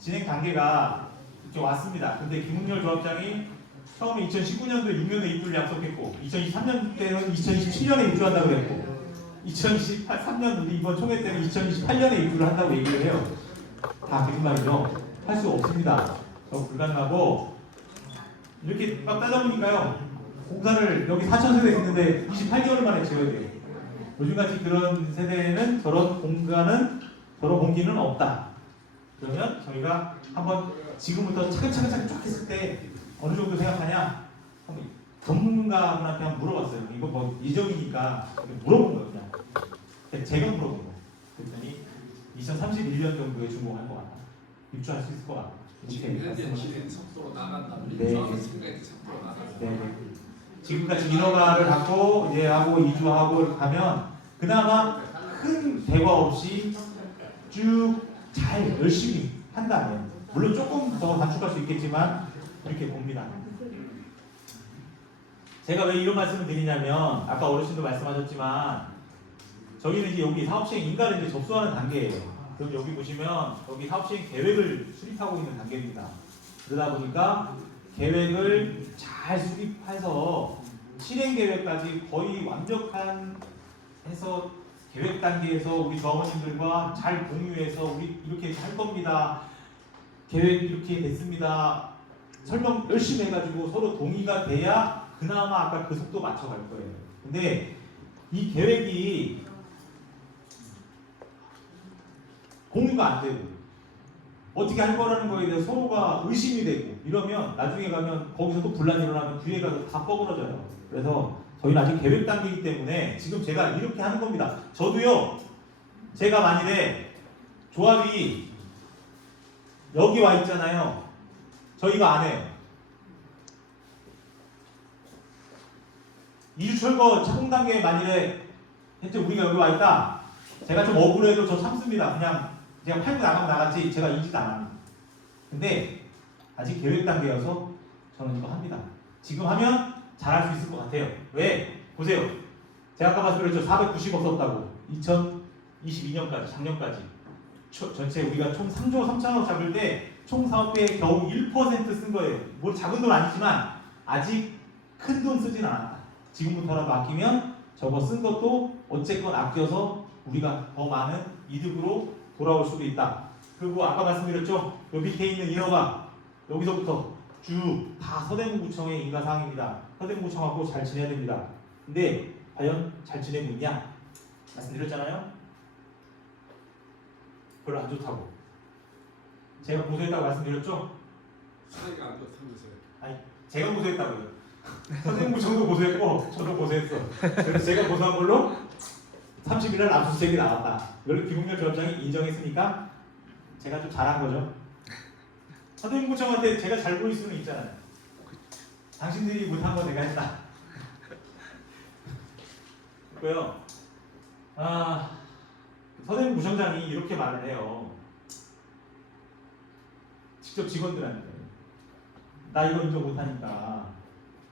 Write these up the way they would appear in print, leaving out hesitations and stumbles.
진행 단계가 이렇게 왔습니다. 근데 김웅렬 조합장이 처음에 2019년도에 6년에 입주를 약속했고 2023년 때는 2027년에 입주한다고 그랬고 2023년 이번 총회 때는 2028년에 입주를 한다고 얘기를 해요. 다 거짓말이죠. 할 수 없습니다. 불가능하고 이렇게 막 따져보니까요. 공사를 여기 4,000세대 있는데 28개월 만에 지어야 돼요. 요즘같이 그런 세대에는 저런 공기는 없다. 그러면 저희가 한번 지금부터 차근차근 쫙 했을 때 어느 정도 생각하냐? 한번 전문가분한테 한번 물어봤어요. 이거 뭐 예정이니까 물어본 거예요. 그냥 제가 물어본 거. 그랬더니 2031년 정도에 준공할 것 같다. 입주할 수 있을 것 같다. 지금 현재 진행 속도로 나간다면 네. 생각이 속도로 나간다. 네. 지금까지 인허가를 갖고 이제 하고 이주하고 가면 그나마 큰 대화 없이 쭉 잘 열심히 한다면 물론 조금 더 단축할 수 있겠지만 이렇게 봅니다. 제가 왜 이런 말씀을 드리냐면 아까 어르신도 말씀하셨지만 저희는 이제 여기 사업시행 인가를 이제 접수하는 단계예요. 그럼 여기 보시면 여기 사업시행 계획을 수립하고 있는 단계입니다. 그러다 보니까 계획을 잘 수립해서 실행 계획까지 거의 완벽한 해서 계획 단계에서 우리 조합원님들과 잘 공유해서 우리 이렇게 할 겁니다. 계획 이렇게 됐습니다. 설명 열심히 해가지고 서로 동의가 돼야 그나마 아까 그 속도 맞춰갈 거예요. 근데 이 계획이 공유가 안 되고 어떻게 할 거라는 거에 대해서 서로가 의심이 되고 이러면 나중에 가면 거기서 또 분란이 일어나면 뒤에 가서 다 뻐그러져요. 그래서 저희는 아직 계획 단계이기 때문에 지금 제가 이렇게 하는 겁니다. 저도요. 제가 만일에 조합이 여기 와 있잖아요. 저희가 안 해요. 이주 철거 착공 단계에 만일에 현재 우리가 여기 와 있다. 제가 좀 억울해도 저 참습니다. 그냥 팔고 나가면 나갔지 제가 이주도 안 합니다. 근데 아직 계획 단계여서 저는 이거 합니다. 지금 하면 잘할 수 있을 것 같아요. 왜? 보세요. 제가 아까 말씀드렸죠. 490억 썼다고. 2022년까지, 작년까지. 전체 우리가 총 3조 3천억 잡을 때 총 사업비의 겨우 1%쓴 거예요. 뭐 작은 돈 아니지만 아직 큰 돈 쓰진 않았다. 지금부터라도 아끼면 저거 쓴 것도 어쨌건 아껴서 우리가 더 많은 이득으로 돌아올 수도 있다. 그리고 아까 말씀드렸죠. 요 밑에 있는 인허가 여기서부터 쭉 다 서대문구청의 인가사항입니다. 서대문구청하고 잘 지내야 됩니다. 근데 과연 잘 지내고 있냐? 말씀드렸잖아요. 별로 안 좋다고. 제가 고소했다고 말씀드렸죠? 사이가 안 좋다면서요. 아니, 제가 고소했다고요. 서대문구청도 고소했고 저도 고소했어. 그래서 제가 고소한 걸로 30일 날 압수수색이 나왔다. 이걸 김웅렬 조합장이 인정했으니까 제가 좀 잘한 거죠. 서대문구청한테 제가 잘 보일 수는 있잖아요. 당신들이 못한 거 내가 했다. 그고요. 서대문구청장이 이렇게 말을 해요. 직접 직원들한테 나 이거 인정 못하니까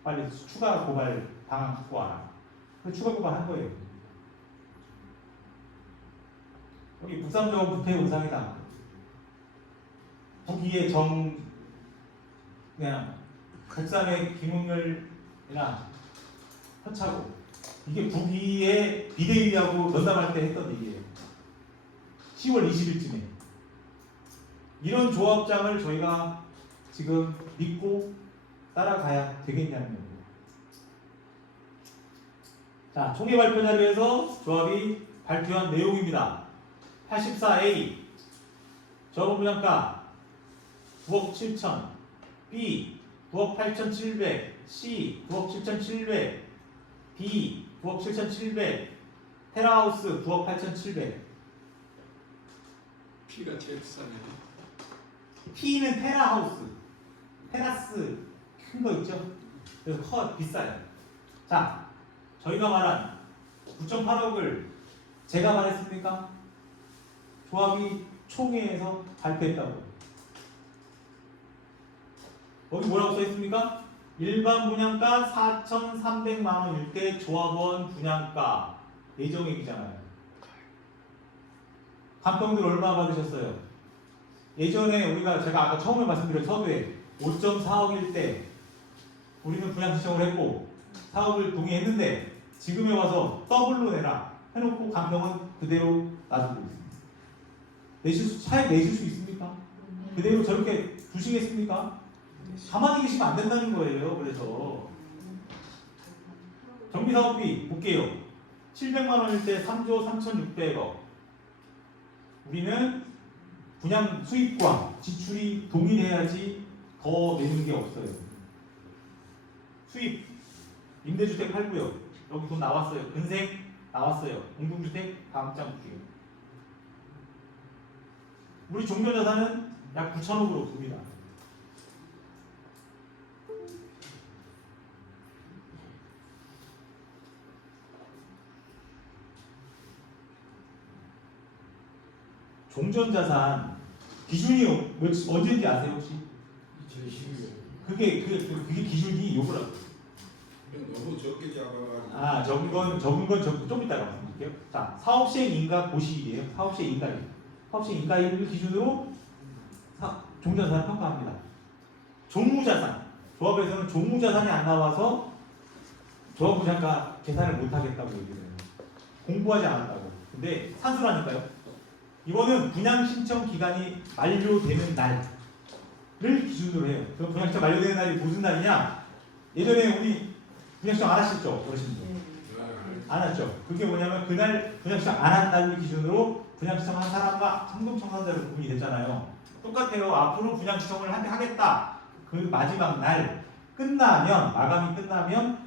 빨리 추가 고발 방안 갖고 와라. 그래서 추가 고발한 거예요. 여기 북삼정 부패운상이다. 북위의 그냥 북삼의 김웅렬이나 허차고 이게 북위의 비대위하고 면담할 때 했던 얘기예요. 10월 20일쯤에 이런 조합장을 저희가 지금 믿고 따라가야 되겠냐는 겁니다. 자, 총회 발표 자료에서 조합이 발표한 내용입니다. 84A 저번 분양가 9억 7천, B 9억 8,700, C 9억 7,700, D 9억 7,700, 테라하우스 9억 8,700. P가 제일 비싸네요. P는 테라하우스, 테라스 큰 거 있죠? 그래서 비싸요. 자, 저희가 말한 9.8억을 제가 말했습니까? 조합이 총회에서 발표했다고. 여기 뭐라고 써있습니까? 일반 분양가 4,300만 원일 때 조합원 분양가 예정액이잖아요. 간평들 얼마 받으셨어요? 예전에 우리가 제가 아까 처음에 말씀드린 서두에 5.4억일 때 우리는 분양 신청을 했고 사업을 동의했는데 지금에 와서 더블로 내라 해놓고 강경은 그대로 놔두고 있습니다. 차액 내실 수 있습니까? 그대로 저렇게 두시겠습니까? 가만히 계시면 안 된다는 거예요. 그래서 정비사업비 볼게요. 700만 원일 때 3조 3,600억. 우리는 분양 수입과 지출이 동일해야지 더 내는 게 없어요. 수입 임대주택 팔고요. 여기 돈 나왔어요. 근생 나왔어요. 공동주택 다음 장 볼게요. 우리 종전자산은 약 9천억으로 봅니다. 종전자산 기준이 언제인지 아세요 혹시? 2012년. 그게 기준이 요거라고. 너무 적게 잡아가지고. 아 적은 건 좀 이따가 말씀드릴게요. 자 사업 시행 인가 고시일이에요. 사업 시행 인가일. 사업 시행 인가일을 기준으로 종전자산 평가합니다. 종무자산 조합에서는 종무자산이 안 나와서 조합 분양가 계산을 못 하겠다고 얘기를 해요. 공부하지 않았다고. 근데 산수라니까요. 이거는 분양 신청 기간이 만료되는 날을 기준으로 해요. 그 분양 신청 만료되는 날이 무슨 날이냐? 예전에 우리 분양 신청 안 하셨죠? 어르신들? 안 했죠. 그게 뭐냐면 그날 분양 신청 안 한 날을 기준으로 분양 신청한 사람과 상금 청산자로 구분이 됐잖아요. 똑같아요. 앞으로 분양 신청을 하겠다. 그 마지막 날 끝나면 마감이 끝나면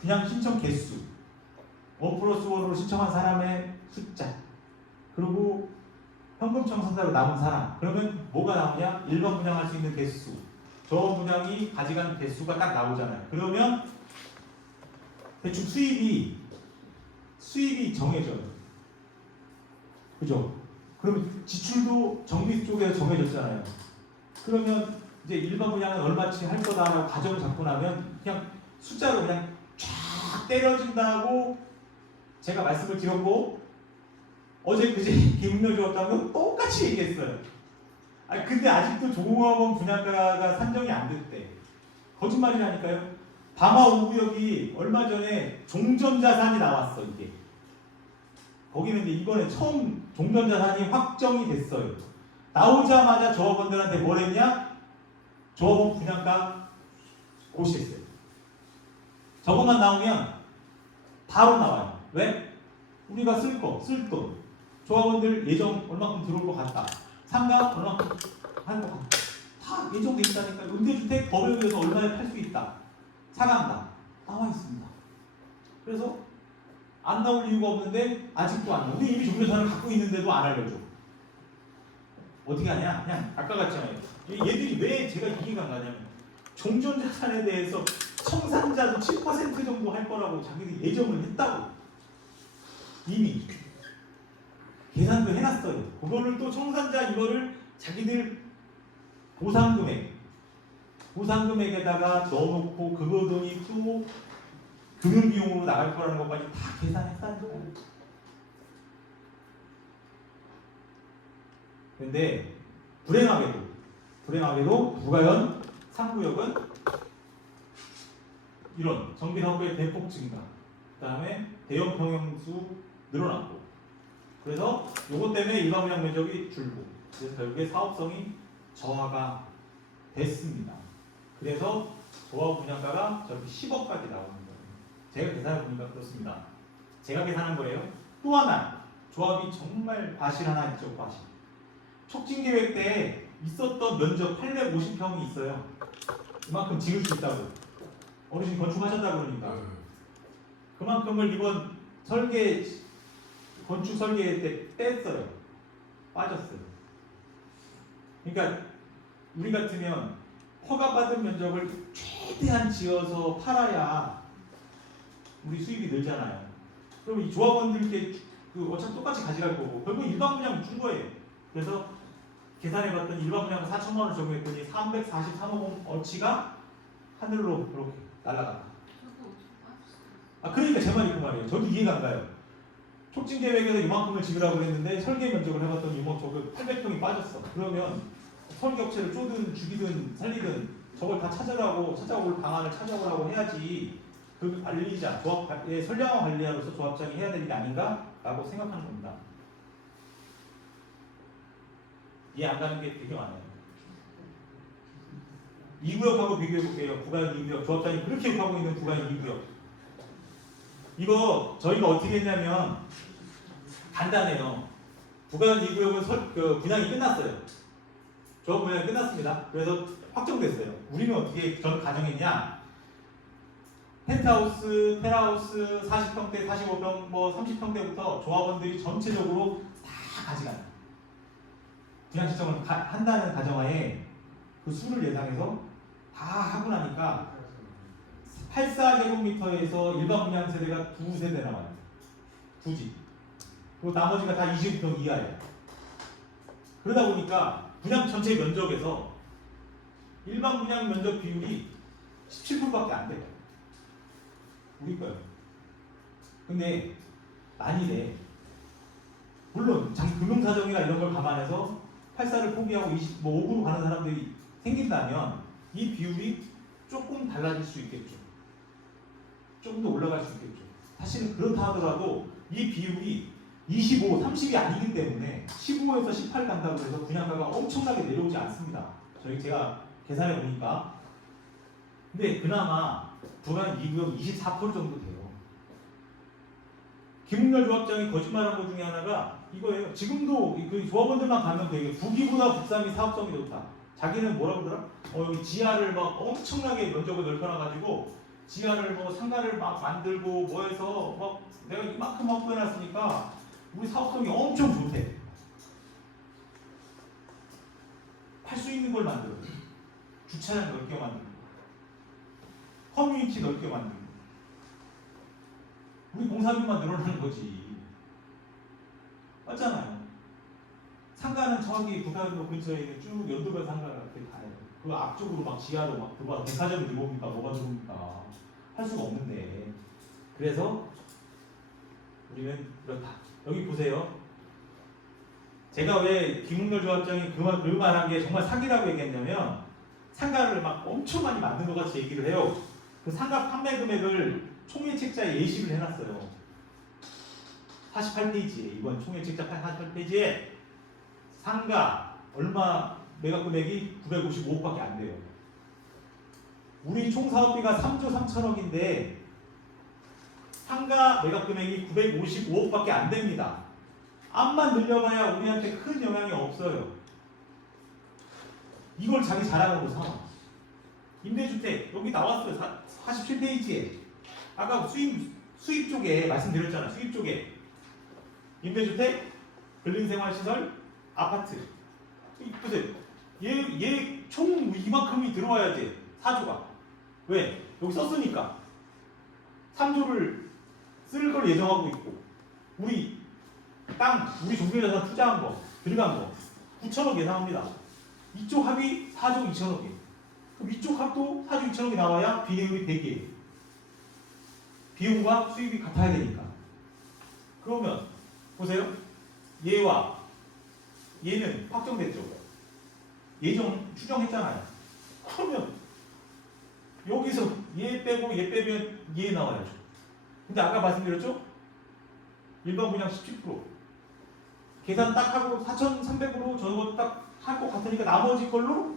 분양 신청 개수 1+1으로 신청한 사람의 숫자 그리고 현금 청산자로 남은 사람 그러면 뭐가 나오냐? 1번 분양할 수 있는 개수 저 분양이 가져간 개수가 딱 나오잖아요. 그러면 대충 수입이 정해져요. 그죠? 그러면 지출도 정비 쪽에서 정해졌잖아요. 그러면 이제 일반 분양은 얼마치 할 거다라고 가정을 잡고 나면 그냥 숫자로 그냥 쫙 때려진다고 제가 말씀을 드렸고 어제 그제 김은효 조합장도 똑같이 얘기했어요. 아니 근데 아직도 조공업원 분양가가 산정이 안 됐대. 거짓말이라니까요. 밤하 우구역이 얼마 전에 종전자산이 나왔어 이게. 거기는 이제 이번에 처음 종전자산이 확정이 됐어요. 나오자마자 조합원들한테 뭘 했냐? 조합원 분양가 고시했어요. 저것만 나오면 바로 나와요. 왜? 우리가 쓸 돈. 조합원들 예정 얼마큼 들어올 것 같다. 상가 얼마큼 할 것 같다. 다 예정돼 있다니까. 임대주택 법에 의해서 얼마에 팔 수 있다. 사간다. 나와 있습니다. 그래서 안 나올 이유가 없는데 아직도 안 나와. 우리 이미 종전자산을 갖고 있는데도 안 알려줘. 어떻게 하냐? 그냥 아까 같잖아요. 얘들이 왜 제가 이해가 안 가냐면 종전자산에 대해서 청산자도 7% 정도 할 거라고 자기들이 예정을 했다고. 이미 계산도 해놨어요. 그거를 또 청산자 이거를 자기들 보상금액에다가 넣어놓고 그거 돈이 또 금융비용으로 나갈 거라는 것까지 다 계산했다는 거예요. 근데 불행하게도 부가연 3구역은 이런 정비사업의 대폭 증가, 그 다음에 대형 평형수 늘어났고, 그래서 요것 때문에 일반 분양 면적이 줄고, 그래서 결국에 사업성이 저하가 됐습니다. 그래서 조합 분양가가 저렇게 10억까지 나오는 거예요. 제가 계산해 보니까 그렇습니다. 제가 계산한 거예요. 또 하나 조합이 정말 과실 하나 있죠. 과실. 촉진계획 때 있었던 면적 850평이 있어요. 그만큼 지을 수 있다고. 어르신 건축하셨다 그러니까. 그만큼을 이번 건축 설계 때 뺐어요. 빠졌어요. 그러니까 우리 같으면 허가받은 면적을 최대한 지어서 팔아야 우리 수입이 늘잖아요. 그럼 이 조합원들께 어차피 똑같이 가져갈 거고 결국 일반 분양 준 거예요. 그래서 계산해봤더니 일반 분양가 4천만 원을 적용했더니 343억 원어치가 하늘로 그렇게 날아갔다. 그러니까 제 말이 그 말이에요. 저도 이해가 안 가요. 촉진 계획에서 이만큼을 지으라고 했는데 설계 면적을 해봤더니 저거 800평이 빠졌어. 그러면 설계업체를 쪼든 죽이든 살리든 저걸 다 찾아올 방안을 찾아오라고 해야지 그 관리자, 조합의 선량한 관리자로서 조합장이 해야 될 일이 아닌가라고 생각하는 겁니다. 이해 안 가는 게 되게 많아요. 2구역하고 비교해 볼게요. 구간 2구역. 조합장이 그렇게 욕하고 있는 구간 2구역. 이거 저희가 어떻게 했냐면 간단해요. 구간 2구역은 분양이 끝났어요. 조합 분양이 끝났습니다. 그래서 확정됐어요. 우리는 어떻게 저는 가정했냐? 펜트하우스, 테라하우스 40평대, 45평, 뭐 30평대부터 조합원들이 전체적으로 다 가져가요. 분양 신청을 한다는 가정하에 그 수를 예상해서 다 하고 나니까 84제곱미터에서 일반 분양 세대가 2세대 나와요. 2집. 그리고 나머지가 다 20평 이하예요. 그러다 보니까 분양 전체 면적에서 일반 분양 면적 비율이 17%밖에 안 돼요. 우리 거요. 근데 만일에 물론 금융사정이나 이런 걸 감안해서 84를 포기하고 5구로 가는 사람들이 생긴다면 이 비율이 조금 달라질 수 있겠죠. 조금 더 올라갈 수 있겠죠. 사실은 그렇다 하더라도 이 비율이 25, 30이 아니기 때문에 15에서 18 간다고 해서 분양가가 엄청나게 내려오지 않습니다. 제가 계산해 보니까. 근데 그나마 구간 2구역 24% 정도 돼요. 김웅렬 조합장이 거짓말한 것 중에 하나가 이거예요. 지금도 그 조합원들만 가면 되게 북이보다 북삼이 사업성이 좋다. 자기는 뭐라 그러더라? 여기 지하를 막 엄청나게 면적을 넓혀놔가지고 지하를 뭐 상가를 막 만들고 뭐 해서 막 내가 이만큼 확보해놨으니까 우리 사업성이 엄청 좋대. 팔 수 있는 걸 만들어. 주차장 넓게 만들고 커뮤니티 넓게 만들고 우리 공사비만 늘어나는 거지. 맞잖아요. 상가는 저기 부산로 근처에 있는 쭉 연도별 상가가 이렇게 가요. 그 앞쪽으로 막 지하로 막 들어와서 백화점이 들어옵니까? 뭐가 들어옵니까? 할 수가 없는데. 그래서 우리는 그렇다. 여기 보세요. 제가 왜 김웅렬 조합장이 그 말한 게 정말 사기라고 얘기했냐면 상가를 막 엄청 많이 만든 것 같이 얘기를 해요. 그 상가 판매 금액을 총회책자에 예시를 해놨어요. 48페이지에 이번 총회책자 48페이지에 상가 얼마 매각 금액이 955억밖에 안 돼요. 우리 총 사업비가 3조 3천억인데 상가 매각 금액이 955억밖에 안 됩니다. 암만 늘려봐야 우리한테 큰 영향이 없어요. 이걸 자기 자랑으로 삼아. 임대주택 여기 나왔어요. 47페이지에 아까 수입 쪽에 말씀드렸잖아. 수입 쪽에 임대주택, 근린생활시설, 아파트. 보세요. 얘 총 이만큼이 들어와야지. 4조가. 왜? 여기 썼으니까. 3조를 쓸 걸 예정하고 있고 우리 종교자산 투자한 거, 들어간 거 9천억 예상합니다. 이쪽 합이 4조 2천억이에요. 그럼 이쪽 합도 4조 2천억이 나와야 비례율이 100이에요. 비용과 수입이 같아야 되니까. 그러면 보세요. 얘와 얘는 확정됐죠. 추정했잖아요. 그러면 여기서 얘 빼고 얘 빼면 얘 나와야죠. 근데 아까 말씀드렸죠? 일반 분양 17%. 계산 딱 하고 4,300으로 저거 딱 할 것 같으니까 나머지 걸로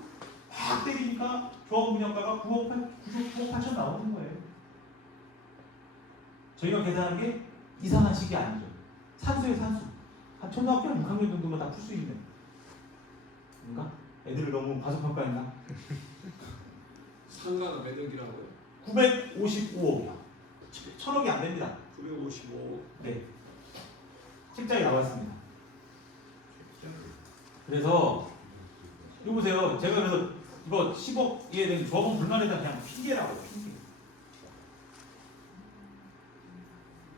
확 때리니까 조합원 분양가가 9억 8천 나오는 거예요. 저희가 계산한 게 이상한 식이 아니죠. 산수예요, 산수. 한 초등학교 한 6학년 정도만 다 풀 수 있는. 뭔가? 애들을 너무 과소평가했나? 상가가 몇 억이라고요? 955억이요. 1,000억이 안 됩니다. 955억. 네. 책자에 나와 있습니다. 그래서 이거 보세요. 제가 그래서 이거 10억에 대한 조합원 불만에다 그냥 핑계라고 핑계.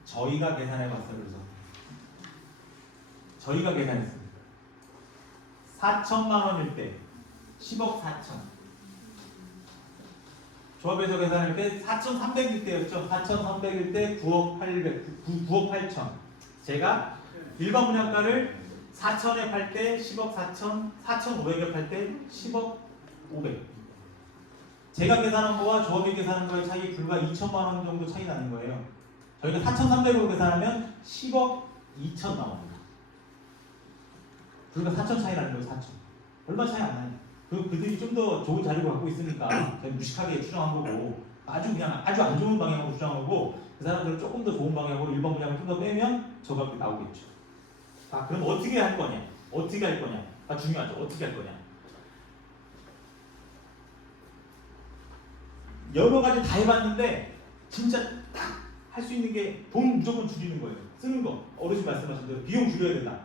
저희가 계산해봤어요. 그래서 저희가 계산했습니다. 4천만 원일 때 10억 4천. 조합에서 계산할 때 4,300일 때였죠. 4,300일 때 9억 8천. 제가 일반 분양가를 4천에 팔 때 10억 4천, 4,500에 팔 때 10억 500. 제가 계산한 거와 조합이 계산한 거의 차이 불과 2천만 원 정도 차이 나는 거예요. 저희가 4,300으로 계산하면 10억 2천 나옵니다. 불과 4천 차이 나는 거예요. 4천. 얼마 차이 안 나요. 그들이 좀 더 좋은 자료를 갖고 있으니까 그냥 무식하게 추정한 거고 아주 그냥 아주 안 좋은 방향으로 추정한 거고 그 사람들은 조금 더 좋은 방향으로 일반 분양을 좀 더 빼면 저 값이 나오겠죠. 아, 그럼 어떻게 할 거냐? 어떻게 할 거냐? 아, 중요하죠. 어떻게 할 거냐? 여러 가지 다 해봤는데 진짜 딱 할 수 있는 게 돈 무조건 줄이는 거예요. 쓰는 거. 어르신 말씀하신 대로 비용 줄여야 된다.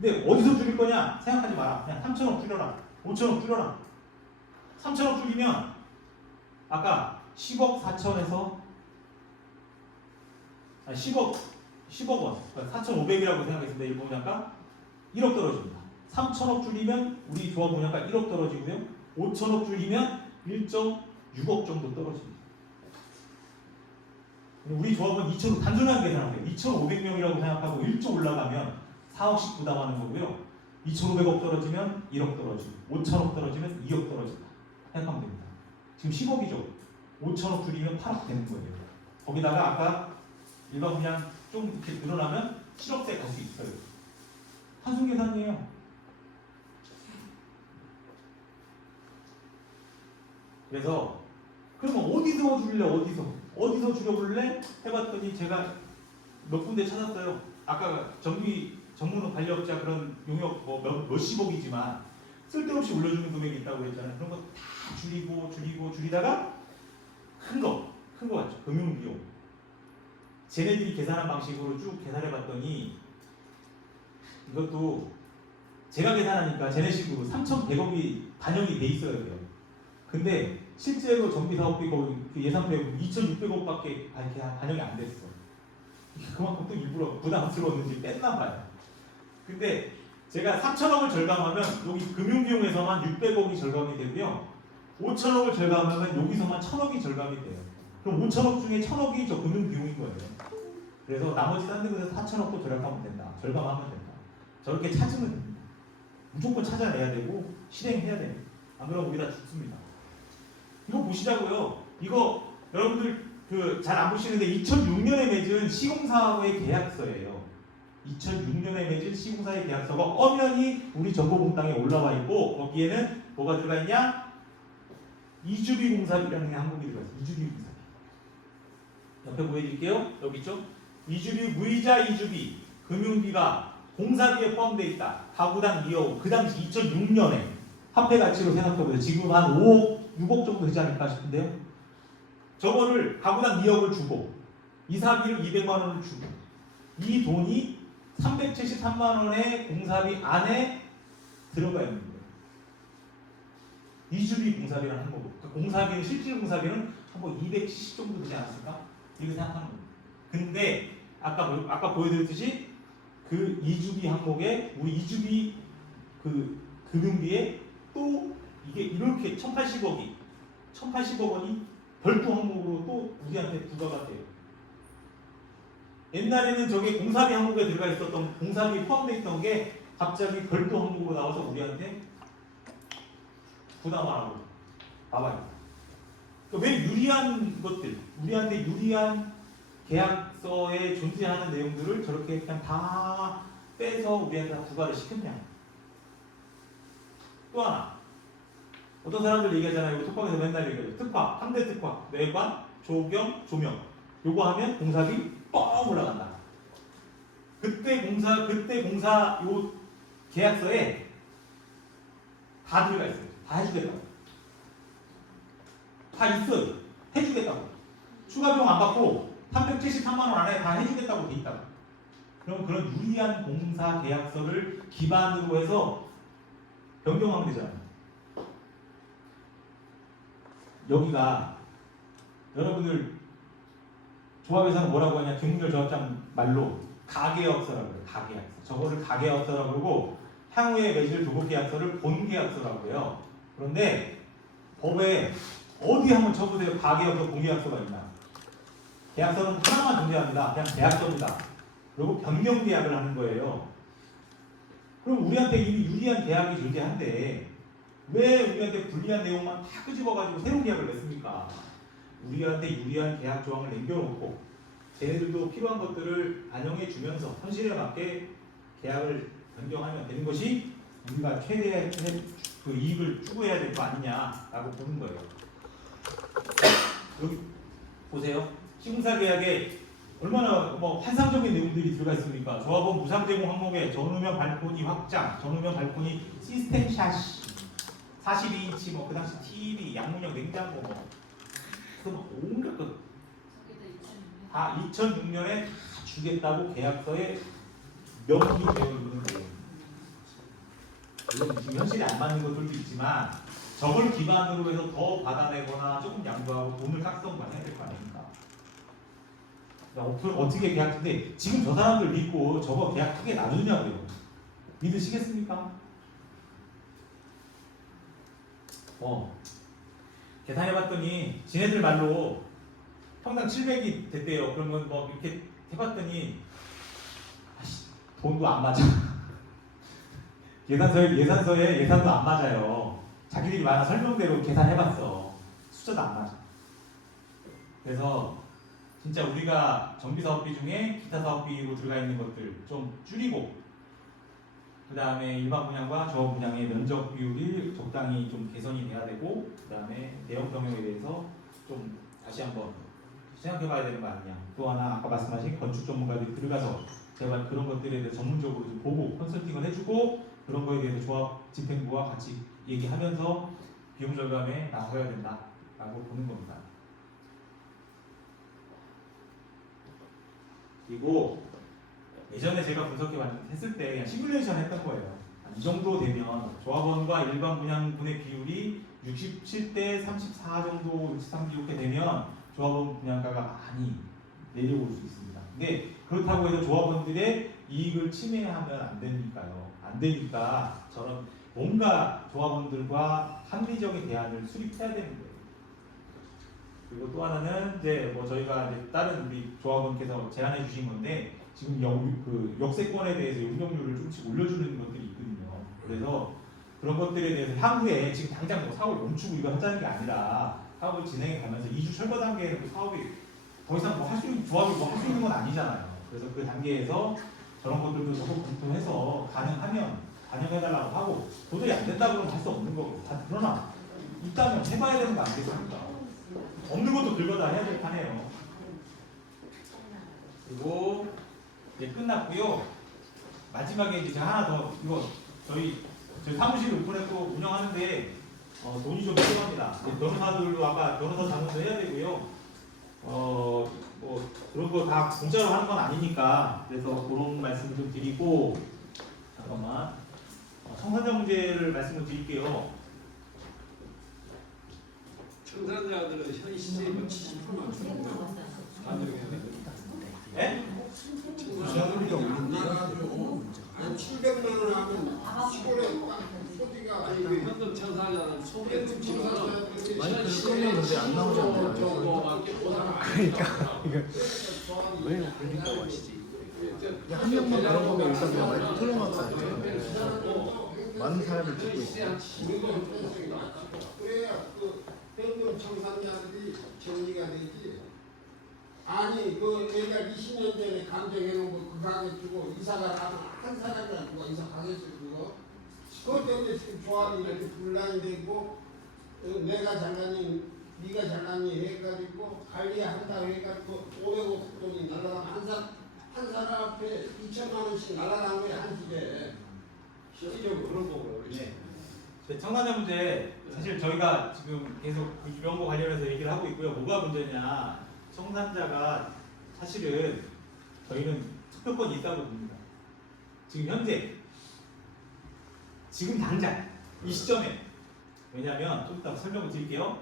근데 어디서 줄일 거냐? 생각하지 마라. 그냥 3천억 줄여라. 5천억 줄여라. 3천억 줄이면 아까 10억 4천에서 10억 원. 4,500이라고 생각했습니다. 일본 분양가 1억 떨어집니다. 3천억 줄이면 우리 조합 분양가 1억 떨어지고요. 5천억 줄이면 1.6억 정도 떨어집니다. 우리 조합은 2천 단순하게 계산하세요. 2,500명이라고 생각하고 1조 올라가면 4억씩 부담하는 거고요. 2,500억 떨어지면 1억 떨어지고 5천억 떨어지면 2억 떨어진다. 생각하면 됩니다. 지금 10억이죠. 5천억 줄이면 8억 되는 거예요. 거기다가 아까 일반 그냥 좀 이렇게 늘어나면 7억대 갈 수 있어요. 한순 계산이에요. 그래서 그러면 어디서 줄일래? 어디서 줄여볼래? 해봤더니 제가 몇 군데 찾았어요. 아까 전문은 관리업자 그런 용역 뭐 몇십억이지만 쓸데없이 올려주는 금액이 있다고 했잖아요. 그런 거 다 줄이다가 큰 거 같죠. 금융비용. 쟤네들이 계산한 방식으로 쭉 계산해봤더니 이것도 제가 계산하니까 쟤네식으로 3,100억이 반영이 돼 있어야 돼요. 근데 실제로 정비사업비 그 예산표에 2,600억밖에 반영이 안 됐어. 그만큼 또 일부러 부담스러웠는지 뺐나 봐요. 근데 제가 3천억을 절감하면 여기 금융비용에서만 600억이 절감이 되고요. 5천억을 절감하면 여기서만 1,000억이 절감이 돼요. 그럼 5천억 중에 1,000억이 저 금융비용인 거예요. 그래서 나머지 딴 데서 4천억도 절감하면 된다. 저렇게 찾으면 됩니다. 무조건 찾아내야 되고 실행해야 됩니다. 안 그러면 우리 다 죽습니다. 이거 보시자고요. 이거 여러분들 잘 안 보시는데 2006년에 맺은 시공사와의 계약서예요. 2006년에 맺은 시공사의 계약서가 엄연히 우리 정보공단에 올라와 있고 거기에는 뭐가 들어가 있냐? 이주비 공사비라는 게 항목이 들어가 있어요. 이주비 공사비. 옆에 보여드릴게요. 여기 있죠? 이주비 무이자 이주비 금융비가 공사비에 포함되어 있다. 가구당 2억. 그 당시 2006년에 화폐 가치로 생각해보세요. 지금 한 5억, 6억 정도 되지 않을까 싶은데요. 저거를 가구당 2억을 주고 이사비를 200만 원을 주고 이 돈이 373만 원의 공사비 안에 들어가 있는 거예요. 이주비 공사비라는 항목. 그러니까 공사비는 실질 공사비는 한번 270 정도 되지 않았을까? 이렇게 생각하는 거예요. 근데 아까 보여드렸듯이 그 이주비 항목에 우리 이주비 그 금융비에 또 이게 이렇게 1,080억 원이 별도 항목으로 또 우리한테 부과가 돼요. 옛날에는 저게 공사비 항목에 들어가 있었던 공사비 포함되어 있던 게 갑자기 별도 항목으로 나와서 우리한테 부담하라고 나와요. 그러니까 왜 유리한 것들, 우리한테 유리한 계약서에 존재하는 내용들을 저렇게 그냥 다 빼서 우리한테 다 부과를 시켰냐. 또 하나. 어떤 사람들 얘기하잖아요. 특화에서 맨날 얘기해요. 특화, 3대 특화, 외관, 조경, 조명. 요거 하면 공사비 뻥 올라간다. 그때 공사 요 계약서에 다 들어가 있어요. 다 해주겠다고. 다 있어요. 해주겠다고. 추가 비용 안 받고 373만 원 안에 다 해주겠다고 돼 있다고. 그럼 그런 유리한 공사 계약서를 기반으로 해서 변경하면 되잖아요. 여기가 여러분들 조합에서는 뭐라고 하냐? 김문열 조합장 말로 가계약서라고 해요. 가계약서. 저거를 가계약서라고 그러고 향후에 맺을 도급계약서를 본계약서라고 해요. 그런데 법에 어디 한번 쳐보세요. 가계약서, 본계약서가 있나? 계약서는 하나만 존재합니다. 그냥 계약서입니다. 그리고 변경계약을 하는 거예요. 그럼 우리한테 이미 유리한 계약이 존재한데 왜 우리한테 불리한 내용만 다 끄집어가지고 새로운 계약을 냈습니까? 우리한테 유리한 계약 조항을 남겨놓고 쟤네들도 필요한 것들을 반영해 주면서 현실에 맞게 계약을 변경하면 되는 것이 우리가 최대의 그 이익을 추구해야 될 거 아니냐라고 보는 거예요. 여기 보세요. 시공사 계약에 얼마나 뭐 환상적인 내용들이 들어가 있습니까? 조합원 무상 제공 항목에 전후면 발코니 확장, 전후면 발코니 시스템 샤시, 42인치 뭐 그 당시 TV, 양문형 냉장고 뭐 온갖 다 2006년에 다 주겠다고 계약서에 명기 되어 있는 거예요. 물론 지금 현실에 안 맞는 것들도 있지만 저걸 기반으로 해서 더 받아내거나 조금 양보하고 돈을 깎던가 해야 될 거 아닙니까? 어떻게 계약인데 지금 저 사람들 믿고 저거 계약 크게 나누냐고요. 믿으시겠습니까? 계산해봤더니 지네들 말로 평당 700이 됐대요. 그러면 뭐 이렇게 해봤더니 돈도 안 맞아. 예산서에 예산도 안 맞아요. 자기들이 말한 설명대로 계산해봤어. 숫자도 안 맞아. 그래서 진짜 우리가 정비사업비 중에 기타 사업비로 들어가 있는 것들 좀 줄이고 그 다음에 일반 분양과 조합 분양의 면적 비율이 적당히 좀 개선이 돼야 되고 그 다음에 대형 병역에 대해서 좀 다시 한번 생각해봐야 되는 거 아니냐. 또 하나 아까 말씀하신 건축 전문가들이 들어가서 제발 그런 것들에 대해 전문적으로 좀 보고 컨설팅을 해주고 그런 거에 대해서 조합 집행부와 같이 얘기하면서 비용 절감에 나서야 된다라고 보는 겁니다. 그리고 예전에 제가 분석했을 때 그냥 시뮬레이션 했던 거예요. 이 정도 되면 조합원과 일반 분양분의 비율이 67대 34 정도 63 이렇게 되면 조합원 분양가가 많이 내려올 수 있습니다. 근데 그렇다고 해서 조합원들의 이익을 침해하면 안 되니까요. 안 되니까 저는 뭔가 조합원들과 합리적인 대안을 수립해야 되는 거예요. 그리고 또 하나는 이제 뭐 저희가 이제 다른 우리 조합원께서 제안해 주신 건데 지금 그 역세권에 대해서 용적률을 조금씩 올려주는 것들이 있거든요. 그래서 그런 것들에 대해서 향후에 지금 당장 뭐 사업을 멈추고 이거 하자는 게 아니라 사업을 진행해 가면서 2주 철거 단계에는 그 사업이 더 이상 뭐 할 수 있는 조합을 뭐 할 수 있는 건 아니잖아요. 그래서 그 단계에서 저런 것들도 적극 검토해서 가능하면 반영해달라고 하고 도저히 안 된다 그러면 할 수 없는 거고 그러나 있다면 해봐야 되는 거 아니겠습니까? 없는 것도 긁어다 해야 될 판이에요. 그리고 이제 끝났고요. 마지막에 이제 제가 하나 더 이거 저희 사무실 오픈했고 운영하는데 돈이 좀 필요합니다. 변호사들도 아까 변호사 자문도 해야 되고요. 뭐 그런 거 다 공짜로 하는 건 아니니까 그래서 그런 말씀을 좀 드리고 잠깐만 청산자 문제를 말씀을 드릴게요. 청산자들은 현 시세의 70%만 주는 거예요. 네? 부자들이가 올린다. 아니 700만 원 하면 시골에 소비가 아니 그 현금 청산자는 소개 특징은 많이 끄면 근데 안 나오잖아요. 그러니까 왜 그러니까 하시지? 한 명만 그런 거면 일단 그냥 마이크 틀어놔도 많은 사람을 듣고 있어요. 그래야 그 현금 청산자들이 정리가 되지. 아니 그 내가 20년 전에 감정해놓은 거 그 가격 주고 이사가 가면 한 사람이랑 누가 이사 가겠어 그거. 그것 때문에 지금 조합이 이렇게 분란이 되고 내가 잘나니 네가 잘나니 해가지고 관리한다 해가지고 500억 돈이 날아가면 한 사람 앞에 2천만 원씩 날아가는 거야 한 집에. 실질적으로 그런 거고요. 네. 청산자 문제 사실 저희가 지금 계속 이런 거 관련해서 얘기를 하고 있고요. 뭐가 문제냐? 청산자가 사실은 저희는 특별권이 있다고 봅니다. 지금 현재 지금 당장 이 시점에 왜냐하면 좀 이따 설명을 드릴게요.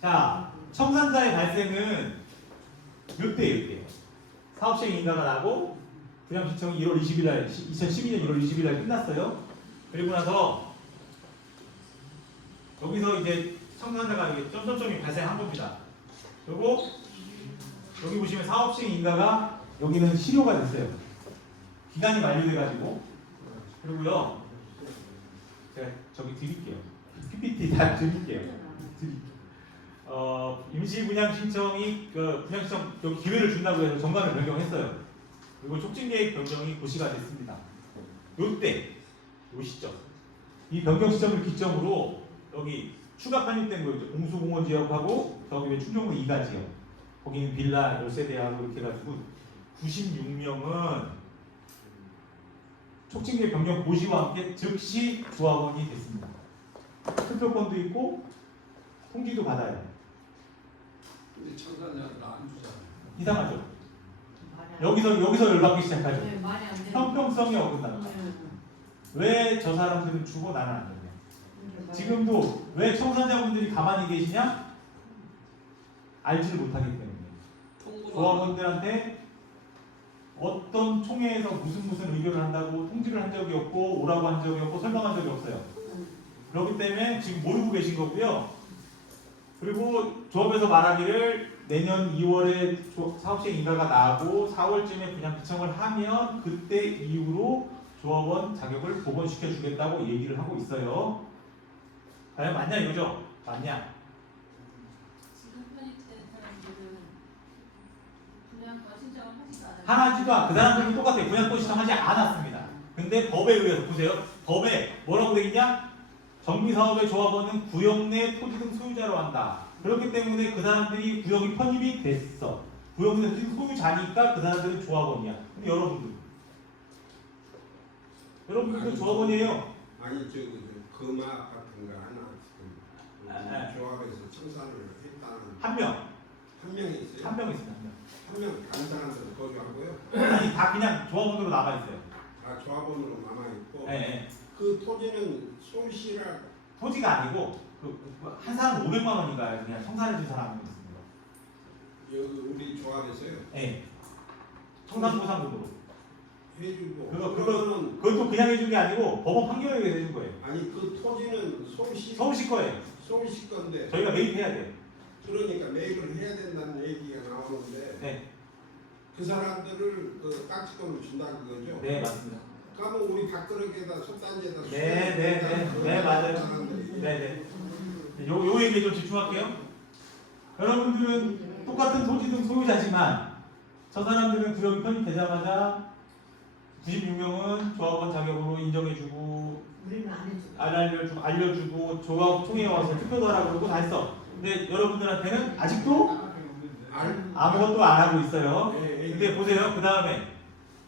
자, 청산자의 발생은 몇 대예요? 사업 시행 인가가 나고 분양 신청이 1월 20일 날 2012년 1월 20일 날 끝났어요. 그리고 나서 여기서 이제 청산자가 이게 점점점이 발생한 겁니다. 그리고 여기 보시면 사업 시행 인가가 여기는 실효가 됐어요. 기간이 만료돼가지고 그리고요, 제가 저기 드릴게요. PPT 다 드릴게요. 임시 분양 신청이 그 분양 신청 여기 기회를 준다고 해서 정관을 변경했어요. 그리고 촉진 계획 변경이 고시가 됐습니다. 요때, 요 시점, 이 변경 시점을 기점으로 여기 추가 편입된 거 있죠. 공수공원 지역하고 저기 왜 충정로 2가 지역, 거기는 빌라 열세대하고 이렇게 해가지고 96명은 촉진 계획 변경 고시와 함께 즉시 조합원이 됐습니다. 투표권도 있고 통지도 받아요. 근데 청산자들 안 주잖아. 이상하죠? 여기서 열받기 시작하죠. 네, 말이 안 되는. 형평성이 어긋난다. 왜 저 사람들은 주고 나는 안 되냐? 지금도 왜 청산자분들이 가만히 계시냐? 알지를 못하기 때문에 조합원들한테 어떤 총회에서 무슨 의견을 한다고 통지를 한 적이 없고 오라고 한 적이 없고 설명한 적이 없어요. 그렇기 때문에 지금 모르고 계신 거고요. 그리고 조합에서 말하기를 내년 2월에 사업시행 인가가 나고 4월쯤에 분양 피청을 하면 그때 이후로 조합원 자격을 복원시켜 주겠다고 얘기를 하고 있어요. 과연 맞냐 이거죠? 맞냐? 지금 편입된 사람들은 분양가 신청을 하지도 않아요. 하나지도 그 사람들은 똑같아요. 분양권 신청하지 않았습니다. 근데 법에 의해서 보세요. 법에 뭐라고 돼 있냐? 정비사업의 조합원은 구역 내 토지 등 소유자로 한다. 그렇기 때문에 그 사람들이 구역이 편입이 됐어. 구역 내 토지 등 소유자니까 그 사람들은 조합원이야. 근데 여러분들도 조합원이에요. 아니 금화 같은 거 하나 지금 조합에서 청산을 했다는 한 명 명이 있어요. 한 명 있습니다. 한 명. 한 명 다른 사람들은 거주하고요. 아니 다 그냥 조합원으로 남아 있어요. 다 조합원으로 남아 있고 네. 그 토지는 서울시라 토지가 아니고 한 사람 500만 원인가요? 그냥 청산해 준 사람이 있습니다. 여기 우리 조합에서요. 네. 청산보상금으로. 해주고 그거는 그것도 그냥 해준 게 아니고 법원 판결에 의해서 해준 거예요. 아니 그 토지는 서울시 거예요. 서울시 건데 저희가 매입해야 돼요. 그러니까 매입을 해야 된다는 얘기가 나오는데 네. 그 사람들을 그 딱지권을 준다는 거죠. 네 맞습니다. 그러면 우리 밥그릇에다 솥단지에다 네 맞아요. 네네. 요 얘기에 좀 집중할게요. 여러분들은 똑같은 토지 등 소유자지만 저 사람들은 구역이 편입되자마자 96명은 조합원 자격으로 인정해주고 우리는 안 해줘. 알려주고 조합 총회에 와서 투표도 하라고 그러고 다 했어. 근데 여러분들한테는 아직도 아무것도 안 하고 있어요. 근데 보세요. 그 다음에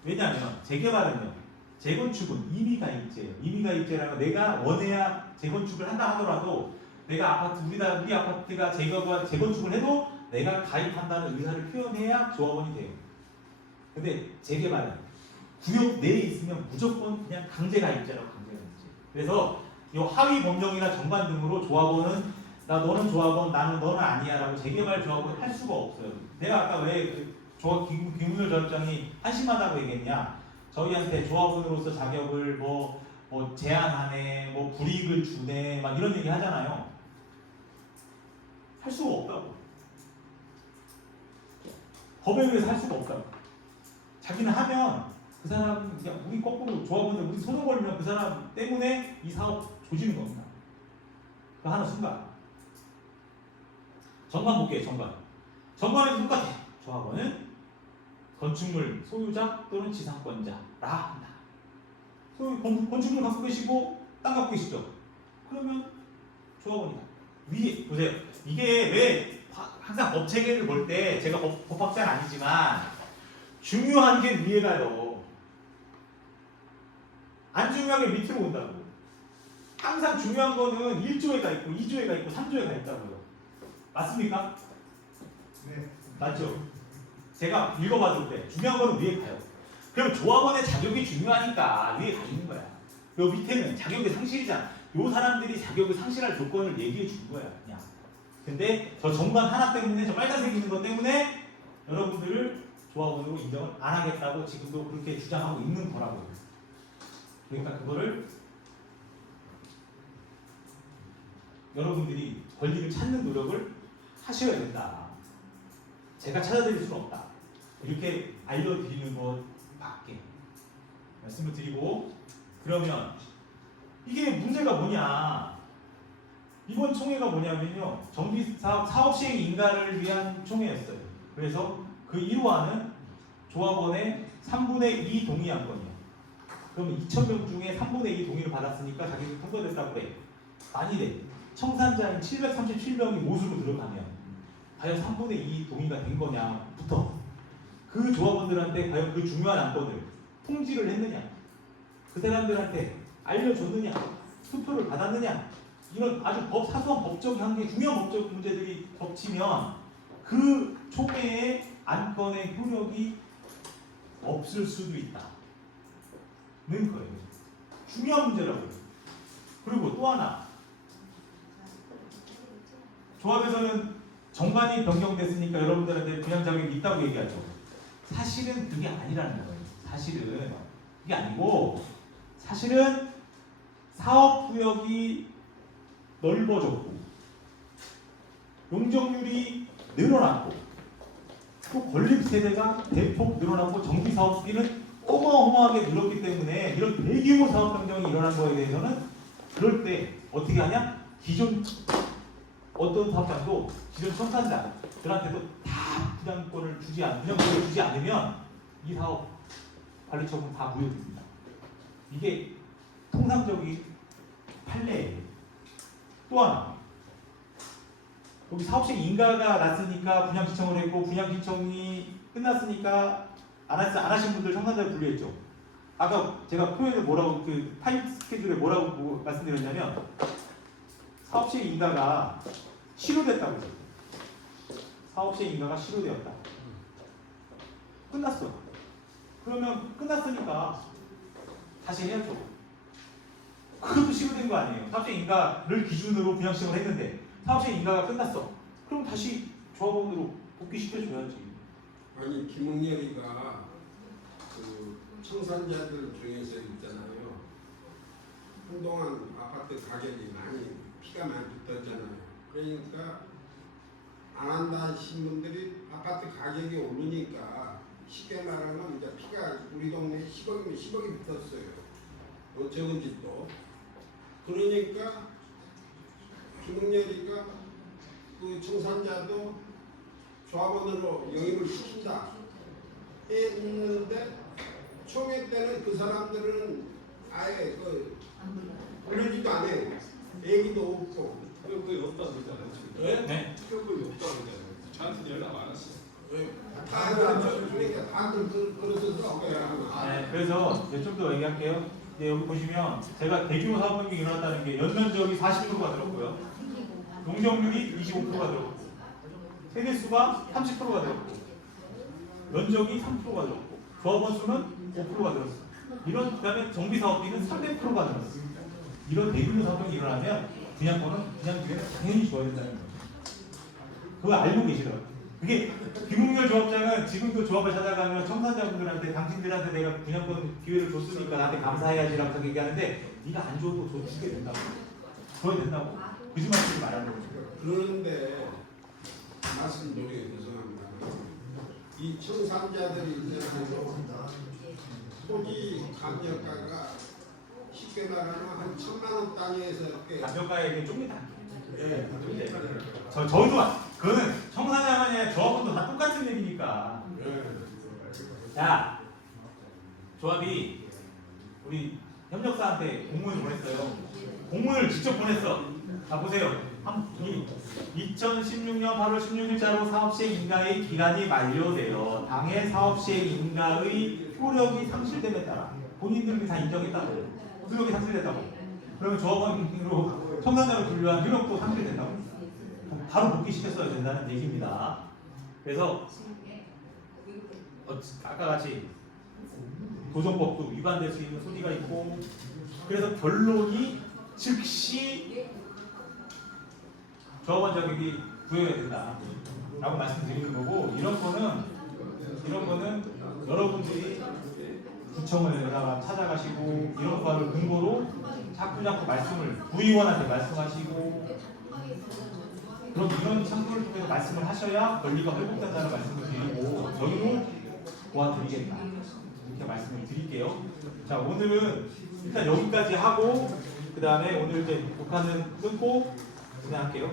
왜냐하면 재개발은요, 재건축은 임의가입제예요. 임의가입제라면 내가 원해야 재건축을 한다 하더라도 내가 우리 아파트가 재건축을 해도 내가 가입한다는 의사를 표현해야 조합원이 돼요. 근데 재개발은 구역 내에 있으면 무조건 그냥 강제가입제라고 강제가입제. 그래서 이 하위 법령이나 정관 등으로 조합원은 너는 조합원, 너는 아니야라고 재개발 조합을 할 수가 없어요. 내가 아까 왜 김문열 조합장이 한심하다고 얘기했냐? 저희한테 조합원으로서 자격을 뭐 제한하네, 불이익을 주네, 막 이런 얘기 하잖아요. 할 수가 없다고. 법에 의해서 할 수가 없다고. 자기는 하면 그 사람 그냥 우리 거꾸로 조합원들 우리 손을 걸면 그 사람 때문에 이 사업 조지는 겁니다. 그 하는 순간. 정관 볼게요. 정관에도 똑같아. 조합원은 건축물 소유자 또는 지상권자라 한다. 건축물 갖고 계시고 땅 갖고 계시죠? 그러면 조합원이다. 위에 보세요. 이게 왜 항상 법 체계를 볼 때 제가 법학자는 아니지만 중요한 게 위에 가요. 안 중요한 게 밑으로 온다고. 항상 중요한 거는 1조에가 있고 2조에가 있고 3조에가 있다고요. 맞습니까? 네. 맞죠? 제가 읽어봐줄 때 중요한 거는 위에 가요. 그럼 조합원의 자격이 중요하니까 위에 가 있는 거야. 요 밑에는 자격의 상실이잖아. 요 사람들이 자격을 상실할 조건을 얘기해 준 거야, 그냥. 근데 저 정관 하나 때문에, 저 빨간색 있는 것 때문에 여러분들을 조합원으로 인정을 안 하겠다고 지금도 그렇게 주장하고 있는 거라고요. 그러니까 그거를 여러분들이 권리를 찾는 노력을 하셔야 된다. 제가 찾아드릴 수는 없다. 이렇게 알려드리는 것밖에 말씀을 드리고 그러면 이게 문제가 뭐냐? 이번 총회가 뭐냐면요, 정비사업 시행 인가를 위한 총회였어요. 그래서 그 1호안은 조합원의 3분의 2 동의 안건이에요. 그러면 2,000명 중에 3분의 2 동의를 받았으니까 자기들 통과됐다고 그래. 만일에 청산자인 737명이 모수로 들어가면 과연 3분의 2 동의가 된 거냐부터 그 조합원들한테 과연 그 중요한 안건을 통지를 했느냐, 그 사람들한테 알려줬느냐, 투표를 받았느냐, 이런 아주 사소한 법적 한계, 중요한 법적 문제들이 겹치면 그 총회의 안건의 효력이 없을 수도 있다는 거예요. 중요한 문제라고요. 그리고 또 하나, 조합에서는 정관이 변경됐으니까 여러분들한테 분양 자격이 있다고 얘기하죠. 사실은 그게 아니라는 거예요. 사실은 그게 아니고, 사실은 사업구역이 넓어졌고 용적률이 늘어났고 또 건립 세대가 대폭 늘어났고 정비사업비는 어마어마하게 늘었기 때문에 이런 대규모 사업 변경이 일어난 거에 대해서는 그럴 때 어떻게 하냐? 기존 어떤 사업장도 기존 청산자들한테도 다 분양권을 주지 않으면 이 사업 관리처분 다 무효됩니다. 이게 통상적인 판례예요. 또 하나, 여기 사업시행 인가가 났으니까 분양 신청을 했고 분양 신청이 끝났으니까 안 하신 분들 청산자를 분류했죠. 아까 제가 표현을 뭐라고 그 타임 스케줄에 뭐라고 말씀드렸냐면 사업시행 인가가 실효됐다고 했어요. 사업시행 인가가 실효되었다. 끝났어. 그러면 끝났으니까 다시 해야죠. 그것도 실효된 거 아니에요. 사업시행 인가를 기준으로 분양 신청을 했는데 사업시행 인가가 끝났어. 그럼 다시 조합원으로 복귀시켜줘야지. 아니 김웅렬이가 그 청산자들 중에서 있잖아요. 한동안 아파트 가격이 많이 피가 많이 붙었잖아요. 그러니까 안 한다 하신 분들이 아파트 가격이 오르니까 쉽게 말하면 이제 피가 우리 동네 10억이면 10억이 붙었어요. 적은 집도. 그러니까 김웅렬이가 그 청산자도 조합원으로 영입을 시킨다 했는데 총회 때는 그 사람들은 아예 그 불리지도 않아요. 얘기도 없고. 그거 없다고 그러잖아요. 지금. 네. 그거 없다고 그러잖아요. 저한테 연락 안 왔어요. 다 그렇죠. 그러니까 다들 그러셔서 네, 그래서 좀 더 얘기할게요. 네, 여기 보시면 제가 대규모 사업 변경이 일어났다는 게 연면적이 40%가 들었고요. 용적률이 25%가 들었고 세대수가 30%가 들었고 면적이 3%가 들었고 조합원 수는 5%가 들었어요. 이런 그다음에 정비사업비는 300%가 늘었어요. 이런 대규모 사업 변경이 일어나면 분양권은 분양 기회는 당연히 줘야 된다는 거예요. 그거 알고 계시더라고요. 그게 김웅렬 조합장은 지금도 조합을 찾아가면 청산자분들한테 당신들한테 내가 분양권 기회를 줬으니까 나한테 감사해야지라고 얘기하는데 네가 안 줘도 주게 된다고. 줘야 된다고. 거짓말 치지 말라고. 그런데 말씀드리기 죄송합니다. 이 청산자들이 있잖아요. 토지 감정가가 쉽게 말하면 한 1,000만 원 단위에서 이렇게 감정가에게 조금 다. 예, 저희도 그거는 청산자만이 아니라 조합원도 다 똑같은 얘기니까. 자, 조합이 우리 협력사한테 공문을 보냈어요. 공문을 직접 보냈어. 자 보세요. 2016년 8월 16일자로 사업시행 인가의 기간이 만료되어 당해 사업시행 인가의 효력이 상실됨에 따라 본인들이 다 인정했다고. 효력이 상실됐다고. 그러면 조합원으로 청산자를 분류한 효력도 상실된다고. 바로 복귀시켰어야 된다는 얘기입니다. 그래서 아까 같이 도정법도 위반될 수 있는 소지가 있고 그래서 결론이 즉시 조합원 자격이 부여해야 된다 라고 말씀드리는 거고 이런 거는 여러분들이 구청을 찾아가시고 이런 거를 근거로 자꾸 말씀을 구의원한테 말씀하시고 그럼 이런 상황을 통해서 말씀을 하셔야 권리가 회복된다는 말씀을 드리고 저희도 도와드리겠다 이렇게 말씀을 드릴게요. 자, 오늘은 일단 여기까지 하고 그 다음에 오늘 이제 녹화는 끊고 진행할게요.